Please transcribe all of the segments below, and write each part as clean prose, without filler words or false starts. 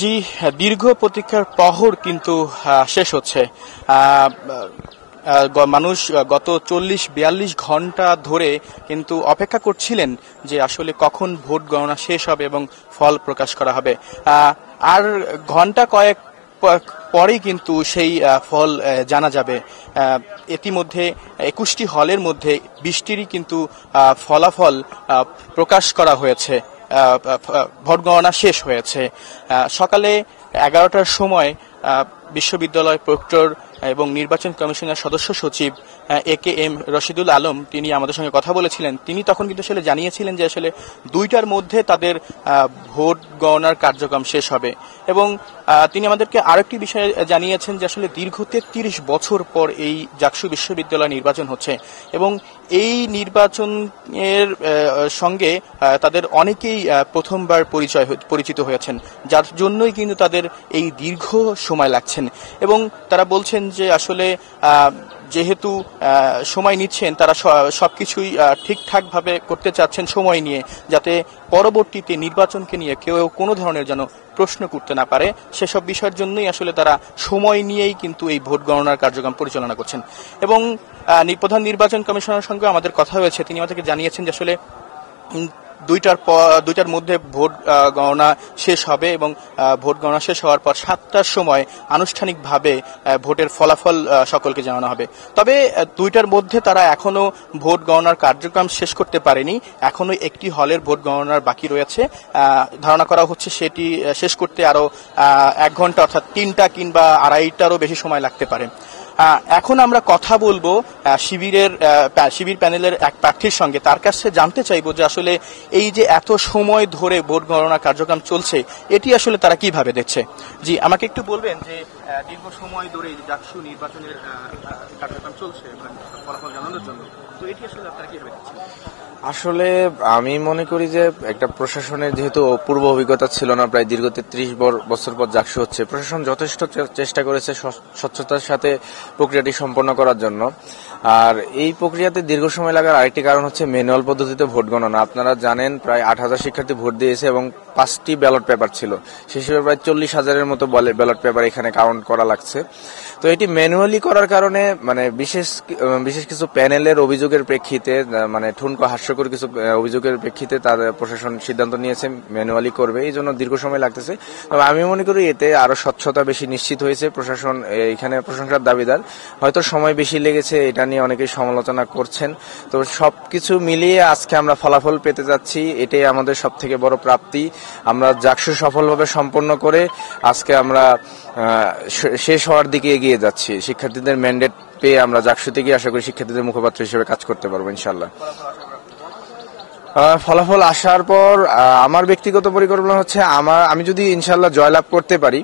জি, দীর্ঘ প্রতীক্ষার প্রহর কিন্তু শেষ হচ্ছে। মানুষ গত 40-42 ঘন্টা ধরে কিন্তু অপেক্ষা করছিলেন যে আসলে কখন ভোট গণনা শেষ হবে এবং ফল প্রকাশ করা হবে। আর ঘন্টা কয়েক পরেই কিন্তু সেই ফল জানা যাবে। ইতিমধ্যে 21টি হলের মধ্যে 20টিরই কিন্তু ফলাফল প্রকাশ করা হয়েছে। ভোট গণনা শেষ হয়েছে সকালে 11টার সময়। বিশ্ববিদ্যালয় প্রক্টর এবং নির্বাচন কমিশনের সদস্য সচিব AKM রশিদুল আলম তিনি আমাদের সঙ্গে কথা বলেছিলেন। তিনি তখন কিন্তু আসলে জানিয়েছিলেন যে আসলে 2টার মধ্যে তাদের ভোট গণনার কার্যক্রম শেষ হবে এবং তিনি আমাদেরকে আরেকটি বিষয় জানিয়েছেন যে আসলে দীর্ঘ 33 বছর পর এই জাকসু বিশ্ববিদ্যালয় নির্বাচন হচ্ছে এবং এই নির্বাচনের সঙ্গে তাদের অনেকেই প্রথমবার পরিচিত হয়েছেন, যার জন্যই কিন্তু তাদের এই দীর্ঘ সময় লাগছেন এবং তারা বলছেন যে আসলে যেহেতু সময় নিচ্ছেন তারা সবকিছুই ঠিকঠাকভাবে করতে চাচ্ছেন সময় নিয়ে, যাতে পরবর্তীতে নির্বাচনকে নিয়ে কেউ কোনো ধরনের যেন প্রশ্ন করতে না পারে, সেসব বিষয়ের জন্যই আসলে তারা সময় নিয়েই কিন্তু এই ভোট গণনার কার্যক্রম পরিচালনা করছেন। এবং প্রধান নির্বাচন কমিশনারের সঙ্গে আমাদের কথা হয়েছে, তিনি আমাদেরকে জানিয়েছেন যে আসলে 2টার মধ্যে ভোট গণনা শেষ হবে এবং ভোট গণনা শেষ হওয়ার পর 7টার সময় আনুষ্ঠানিকভাবে ভোটের ফলাফল সকলকে জানানো হবে। তবে 2টার মধ্যে তারা এখনো ভোট গণনার কার্যক্রম শেষ করতে পারেনি, এখনো একটি হলের ভোট গণনার বাকি রয়েছে। ধারণা করা হচ্ছে সেটি শেষ করতে আরো 1 ঘন্টা অর্থাৎ 3টা কিংবা 2.5টারও বেশি সময় লাগতে পারে। এখন আমরা কথা বলবো শিবির প্যানেলের এক প্রার্থীর সঙ্গে, তার কাছে জানতে চাইবো যে আসলে এই যে এত সময় ধরে ভোট গণনা কার্যক্রম চলছে এটি আসলে তারা কিভাবে দেখছে। জি, আমাকে একটু বলবেন যে দীর্ঘ সময় ধরে জাকসু নির্বাচনের কার্যক্রম চলছে ফলাফল জানানোর জন্য, তো এটি আসলে আপনারা কিভাবে দেখছেন? আসলে আমি মনে করি যে একটা প্রশাসনের যেহেতু পূর্ব অভিজ্ঞতা ছিল না, প্রায় দীর্ঘ 33 বছর পর জাকসু হচ্ছে, প্রশাসন যথেষ্ট চেষ্টা করেছে স্বচ্ছতার সাথে প্রক্রিয়াটি সম্পন্ন করার জন্য। আর এই প্রক্রিয়াতে দীর্ঘ সময় লাগার আরেকটি কারণ হচ্ছে ম্যানুয়াল পদ্ধতিতে ভোট গণনা। আপনারা জানেন প্রায় 8,000 শিক্ষার্থী ভোট দিয়েছে এবং 5টি ব্যালট পেপার ছিল, সেই হিসেবে প্রায় 40,000-এর মতো ব্যালট পেপার এখানে কাউন্ট করা লাগছে। তো এটি ম্যানুয়ালি করার কারণে মানে বিশেষ কিছু প্যানেলের অভিযোগের প্রেক্ষিতে, মানে ঠুনকো হাস্যকর কিছু অভিযোগের প্রেক্ষিতে তার প্রশাসন সিদ্ধান্ত নিয়েছে ম্যানুয়ালি করবে, এই জন্য দীর্ঘ সময় লাগতেছে। তবে আমি মনে করি এতে আরো স্বচ্ছতা বেশি নিশ্চিত হয়েছে। প্রশাসন এখানে প্রশংসার দাবিদার, হয়তো সময় বেশি লেগেছে, এটা নিয়ে অনেকেই সমালোচনা করছেন। তো সবকিছু মিলিয়ে আজকে আমরা ফলাফল পেতে যাচ্ছি, এটাই আমাদের সব থেকে বড় প্রাপ্তি। আমরা জাকসু সফলভাবে সম্পন্ন করে আজকে আমরা শেষ হওয়ার দিকে এগিয়ে যাচ্ছি। শিক্ষার্থীদের ম্যান্ডেট পেয়ে আমরা জাকসুতে গিয়ে আশা করি শিক্ষার্থীদের মুখপাত্র হিসেবে কাজ করতে পারবো ইনশাল্লাহ। ফলাফল আসার পর আমার ব্যক্তিগত পরিকল্পনা হচ্ছে আমি যদি ইনশাল্লাহ জয়লাভ করতে পারি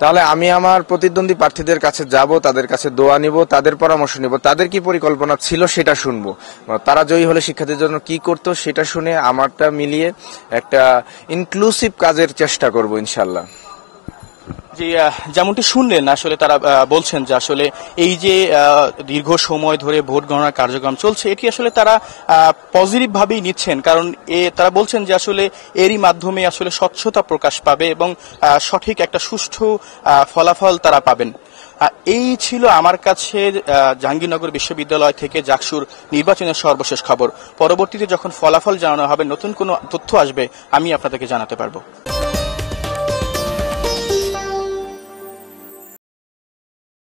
তাহলে আমি আমার প্রতিদ্বন্দ্বী প্রার্থীদের কাছে যাব, তাদের কাছে দোয়া নিব, তাদের পরামর্শ নিব, তাদের কি পরিকল্পনা ছিল সেটা শুনবো, তারা জয়ী হলে শিক্ষার্থীদের জন্য কি করতো সেটা শুনে আমারটা মিলিয়ে একটা ইনক্লুসিভ কাজের চেষ্টা করব ইনশাল্লাহ। জি, যেমনটি শুনলেন আসলে তারা বলছেন যে আসলে এই যে দীর্ঘ সময় ধরে ভোট গণনার কার্যক্রম চলছে এটি আসলে তারা পজিটিভ ভাবেই নিচ্ছেন, কারণ তারা বলছেন যে আসলে এরই মাধ্যমে আসলে স্বচ্ছতা প্রকাশ পাবে এবং সঠিক একটা সুষ্ঠু ফলাফল তারা পাবেন। এই ছিল আমার কাছে জাহাঙ্গীরনগর বিশ্ববিদ্যালয় থেকে জাকসুর নির্বাচনের সর্বশেষ খবর। পরবর্তীতে যখন ফলাফল জানানো হবে, নতুন কোনো তথ্য আসবে, আমি আপনাদেরকে জানাতে পারবো।